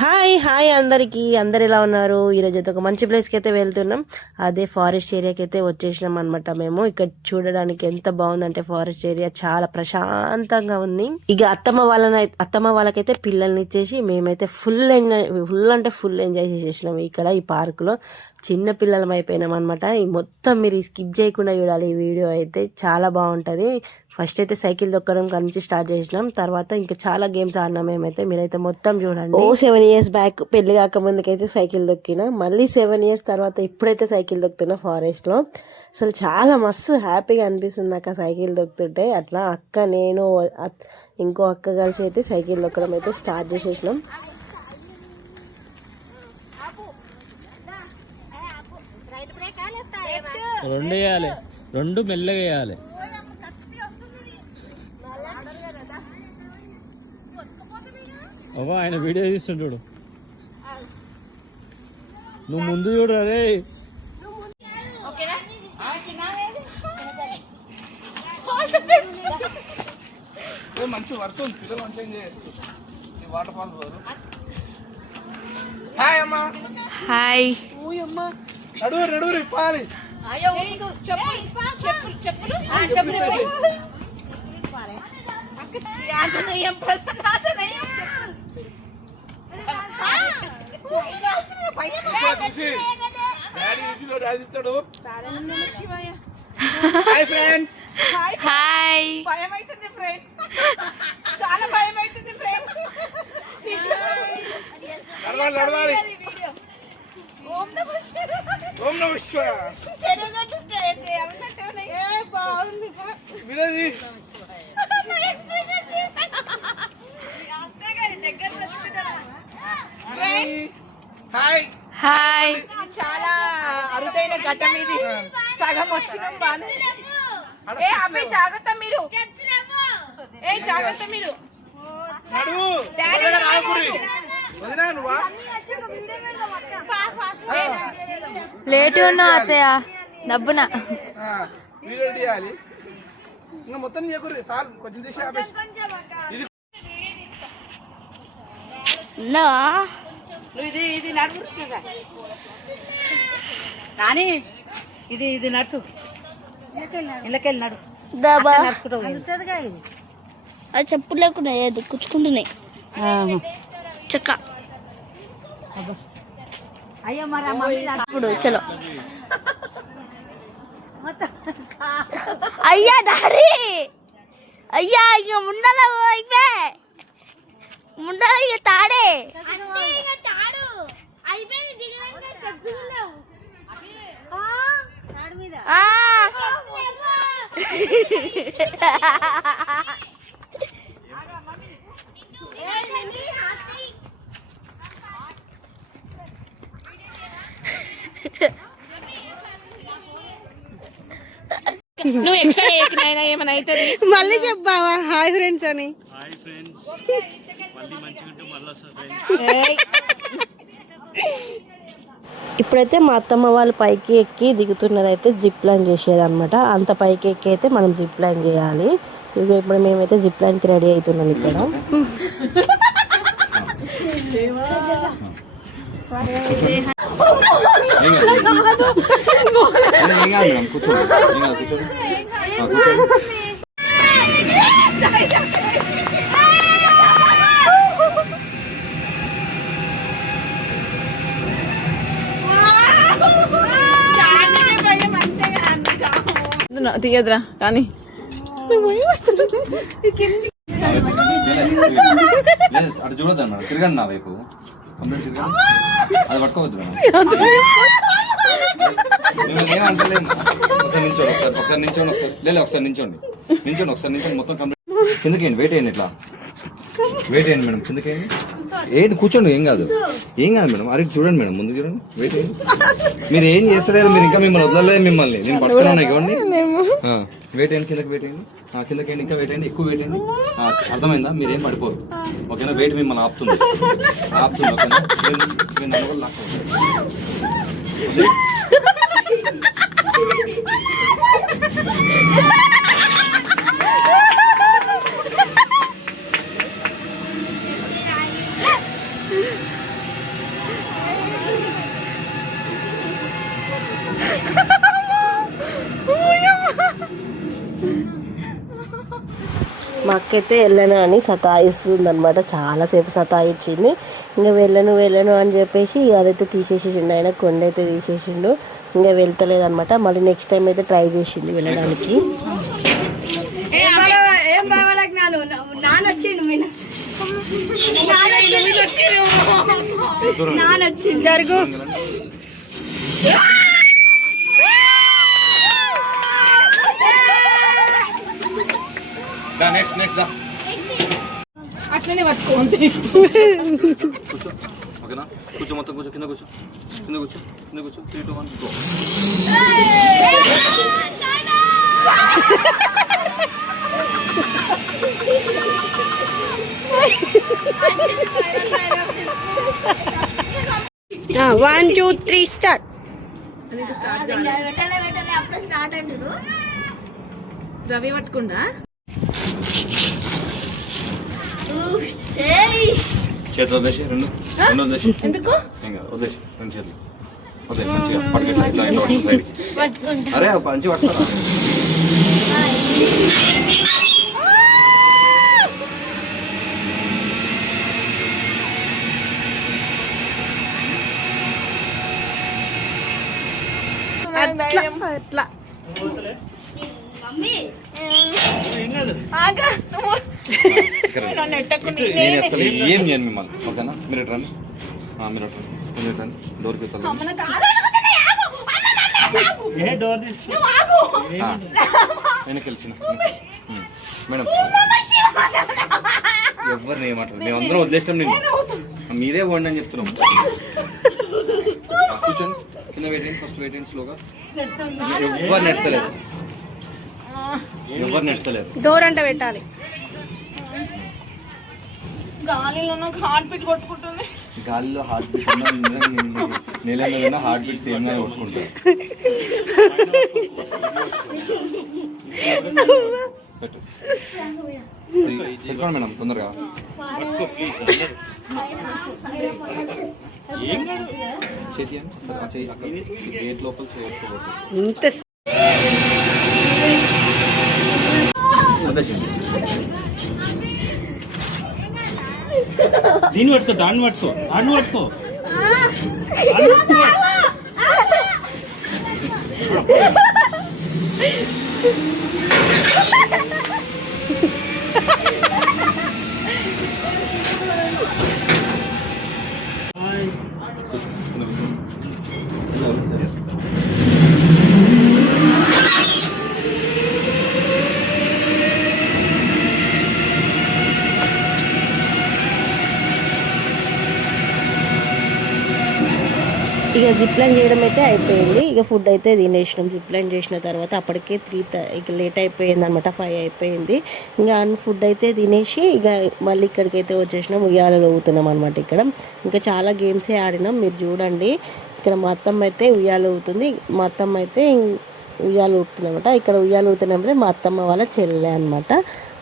Hi hi అందరికీ అందరు ఎలా ఉన్నారు? ఈరోజు అయితే ఒక మంచి ప్లేస్కి అయితే వెళ్తున్నాం. అదే ఫారెస్ట్ ఏరియాకి అయితే వచ్చేసినాం అనమాట. మేము ఇక్కడ చూడడానికి ఎంత బాగుందంటే ఫారెస్ట్ ఏరియా చాలా ప్రశాంతంగా ఉంది. ఇక అత్తమ్మ వాళ్ళకైతే పిల్లల్ని ఇచ్చేసి మేమైతే ఫుల్ ఎంజాయ్ చేసేసినాం ఇక్కడ ఈ పార్క్ లో. చిన్న పిల్లలం అయిపోయినాం అనమాట. ఈ మొత్తం మీరు స్కిప్ చేయకుండా చూడాలి. ఈ వీడియో అయితే చాలా బాగుంటది. ఫస్ట్ అయితే సైకిల్ దొక్కడం నుంచి స్టార్ట్ చేసినాం. తర్వాత ఇంకా చాలా గేమ్స్ ఆడినాం మేమైతే. మీరైతే మొత్తం చూడండి. 7 years బ్యాక్ పెళ్లి కాక ముందుకైతే సైకిల్ దొక్కిన, మళ్ళీ 7 years తర్వాత ఇప్పుడైతే సైకిల్ దొక్కుతున్నా ఫారెస్ట్ లో. అసలు చాలా మస్తు హ్యాపీగా అనిపిస్తుంది నాకు సైకిల్ దొక్కుతుంటే. అట్లా అక్క, నేను, ఇంకో అక్క కలిసి అయితే సైకిల్ దొక్కడం అయితే స్టార్ట్ చేసేసినాం. రెండు వేయాలి, రెండు మెల్లగా వేయాలి. ఆయన వీడియో తీస్తుంటాడు, నువ్వు ముందు చూడు. అరే మంచి వర్క్ ఉంది, పిల్లలు మంచిగా ఎంజాయ్ చేస్తారు. వాటర్ ఫాల్స్ హాయ్ అమ్మా. హాయ్ నడువురు నడువురు ఇప్పాలి. Hi friends. హాయ్. భయం అవుతుంది ఫ్రెండ్స్, చాలా భయం అవుతుంది ఫ్రెండ్స్. నడవాలి నడవాలి. ఓం నమః శివాయ. ఓం నమః శివాయ. చెరువు గట్టు స్టే అయితే అన్నట్టు ఉన్నాయి. ఏ బాగుంది వినది. Hi hi. చాలా అరుదైన ఘట్టం ఇది. సగం వచ్చినాం బాగా. ఏ అబ్బాయి జాగ్రత్త మీరు, ఏ జాగ్రత్త మీరు. నడువు. ఆగురి. వదినా నువ్వా? లేట్ ఉన్నావు అత్తయ్య, డబ్బున. వీడియో తీయాలి. ఇంకా మొత్తం చేయకూడదు సార్, కొంచెం తీసి ఆపేసి. ఇది ఇది ఇది నడుపుతుందా కానీ ఇది నడుచు, ఇళ్ళకెళ్ళి నడు. అది చెప్పులు లేకుండా కుచ్చుకుంటున్నాయి చెక్క. అయ్యో మరి ఇప్పుడు చలో. అయ్యా డాడీ, అయ్యా ఇక ముండల ముండల ఇక తాడే. నువ్వు ఎక్స్ట్రా చేయకునైనా ఏమైనా అవుతుంది. మళ్ళీ చెప్పావా హాయ్ ఫ్రెండ్స్ అని? హాయ్ ఫ్రెండ్స్, మళ్ళీ మంచిగా మళ్ళీ వస్తుంది ఫ్రెండ్స్. ఇప్పుడైతే మా అత్తమ్మ వాళ్ళు పైకి ఎక్కి దిగుతున్నది అయితే జిప్ లైన్ చేసేది అనమాట. అంత పైకి ఎక్కి అయితే మనం జిప్ లైన్ చేయాలి. ఇప్పుడు మేమైతే జిప్ లైన్కి రెడీ అవుతున్నాం ఇక్కడ. తీయద్రా కానీ అటు చూడద్దు మేడం, తిరగండి నా వైపు. కంప్లీట్ తిరగండి, అది పట్టుకోవద్దు మేడం. ఏమంటలేదు. ఒకసారి నించోండి, ఒకసారి నించోండి, ఒకసారి నించోండి, ఒకసారి నించోండి. మొత్తం కంప్లీట్ కిందకి వేయండి, వెయిట్ వేయండి, ఇట్లా వెయిట్ వేయండి మేడం. కిందకి ఏంటి కూర్చోండి, ఏం కాదు మేడం. అరే చూడండి మేడం, ముందు చూడండి, వెయిట్ వేయండి. మీరు ఏం చేస్తలేరు, మీరు ఇంకా మిమ్మల్ని వదలలేదు. మిమ్మల్ని నేను పట్టుకున్నాను ఇవ్వండి. వెయిట్ వేయండి, కిందకి వెయిట్ వేయండి, కిందకి వేయండి, ఇంకా వెయిట్ వేయండి, ఎక్కువ వెయిట్ వేయండి. అర్థమైందా? మీరేం పడిపోరు, ఓకేనా? వెయిట్ మిమ్మల్ని ఆపుతుంది, ఓకేనా? మీరు నడవలు లాక్కోండి. మా అక్కయితే వెళ్ళను అని సతాయిస్తుంది అనమాట, చాలాసేపు సతాయించింది. ఇంకా వెళ్ళను అని చెప్పేసి అదైతే తీసేసిండు, ఆయన కొండ అయితే తీసేసిండు. ఇంకా వెళ్తలేదు అనమాట. మళ్ళీ నెక్స్ట్ టైం అయితే ట్రై చేసింది వెళ్ళడానికి. జరుగు నెక్స్ట్ అట్లనే పట్టుకోండి. కూర్చో, ఓకేనా? కూర్చో, మొత్తం కూర్చో, కింద కూర్చో. 3, 2, 1 go. One two three start. Ravi పట్టుకుండా చేతులు వదిలేసి రెండు వదిలేసి. ఎందుకు? ఇంకా వదిలేసి 2 చేతులు వదిలేసి మంచిగా పట్టుకెట్లా ఇట్లా సైడ్కి. అరే మంచి పట్టుకోరా. అట్లా నేను అసలు ఏం చేయను మిమ్మల్ని, ఓకేనా? మీరు రండి, మీరు రండి. డోర్కి వెనక్కి వెళ్ళిన మేడం. ఎవరిని ఏమంటారు? మేము అందరం వదిలేస్తాం. నేను మీరే పోండి అని చెప్తున్నాం. కూర్చోండి, కింద వెయిట్, ఫస్ట్ వెయిట్ స్లోగా. ఎవరు నెట్టలేదు. డోర్ అంటే పెట్టాలి. గాలిలో నాకు హార్ట్ బీట్ కొట్టుకుంటుంది. గాలిలో హార్ట్ బీట్ నేల హార్ట్ బీట్ సేమ్ గా కొట్టుకుంటారు. పెట్టుకోండి మేడం, తొందరగా. చేతి అక్కడ గేట్ లోపల చేయకపోతే దీన్ని పట్టుకో, దాన్ని పట్టుకో. ఇక జిప్ లైన్ చేయడం అయితే అయిపోయింది. ఇక ఫుడ్ అయితే తినేసినాం. జిప్ లైన్ చేసిన తర్వాత అప్పటికే 3 ఇక లేట్ అయిపోయింది అనమాట, 5 అయిపోయింది. ఇంకా ఫుడ్ అయితే తినేసి ఇక మళ్ళీ ఇక్కడికైతే వచ్చేసినాం. ఉయ్యాలలో ఊగుతున్నాం అనమాట. ఇక్కడ ఇంకా చాలా గేమ్సే ఆడినాం. మీరు చూడండి, ఇక్కడ మా అత్తమ్మ అయితే ఉయ్యాల ఊగుతుంది, మా అత్తమ్మ అయితే ఉయ్యాలు ఊగుతుంది అనమాట. ఇక్కడ ఉయ్యాలు ఊగుతున్నప్పుడే మా అత్తమ్మ వాళ్ళ చెల్లె అనమాట.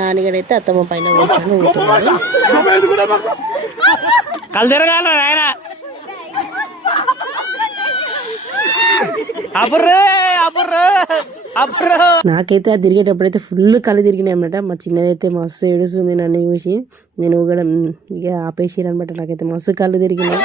నాన్నగాడైతే అత్తమ్మ పైన కూర్చొని ఊగుతున్నాడు. నాకైతే అది తిరిగేటప్పుడైతే ఫుల్ కళ్ళు తిరిగినాయి అనమాట. మా చిన్నదైతే మస్తు ఏడుస్తుంది నన్ను చూసి. నేను కూడా ఇక ఆపేసిరు అనమాట. నాకైతే మస్తు కళ్ళు తిరిగినాయి.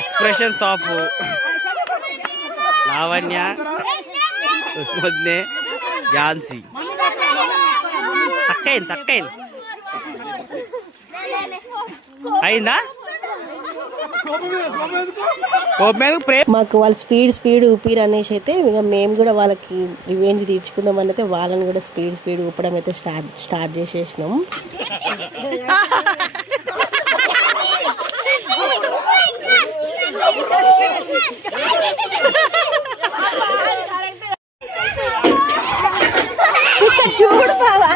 ఎక్స్ప్రెషన్స్ ఆఫ్ లావణ్య, ఉస్మద్నే, ఝాన్సీ. చక్కైంది అయిందా? మాకు వాళ్ళు స్పీడ్ ఊపిరి అనేసి అయితే ఇక మేము కూడా వాళ్ళకి రివెంజ్ తీర్చుకుందామని అయితే వాళ్ళని కూడా స్పీడ్ ఊపడం అయితే స్టార్ట్ చేసేసినాం. చూడు బావా,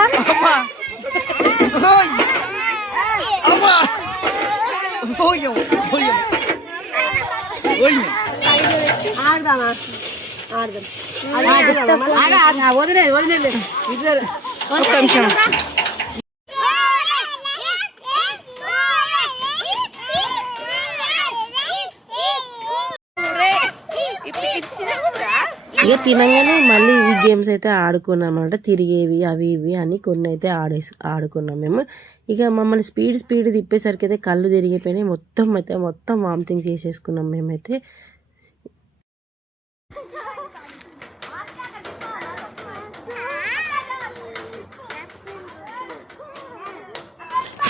ఒక్క నిమిషం. ఇక తినగానే మళ్ళీ ఈ గేమ్స్ అయితే ఆడుకున్నాం అన్నమాట. తిరిగేవి అవి ఇవి అని కొన్ని అయితే ఆడుకున్నాం మేము. ఇక మమ్మల్ని స్పీడ్ తిప్పేసరికి అయితే కళ్ళు తిరిగిపోయినాయి. మొత్తం వామిటింగ్స్ చేసేసుకున్నాం మేమైతే.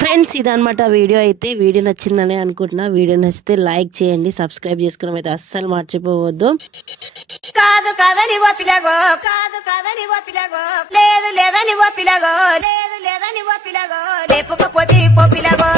ఫ్రెండ్స్ ఇదనమాట వీడియో అయితే. వీడియో నచ్చిందని అనుకుంటున్నా. వీడియో నచ్చితే లైక్ చేయండి, సబ్స్క్రైబ్ చేసుకోవడం అయితే అస్సలు మర్చిపోవద్దు. కాదు కాదని ఓ పిల్లగో, కాదు కాదని ఓ పిల్లగో, లేదు లేదని ఓ పిల్లగో, లేదు లేదని ఓ పిల్లగో, లేపకపోతే పో పిల్లగో.